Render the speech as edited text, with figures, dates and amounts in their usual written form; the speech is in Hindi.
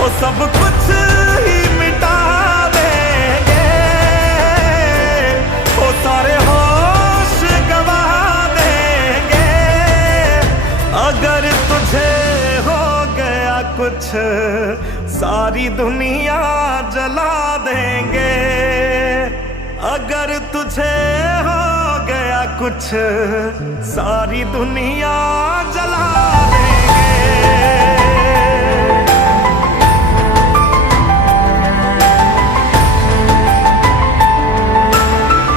वो सब कुछ ही मिटा देंगे, वो सारे होश गवा देंगे। अगर तुझे हो गया कुछ सारी दुनिया जला देंगे। अगर तुझे हो गया कुछ सारी दुनिया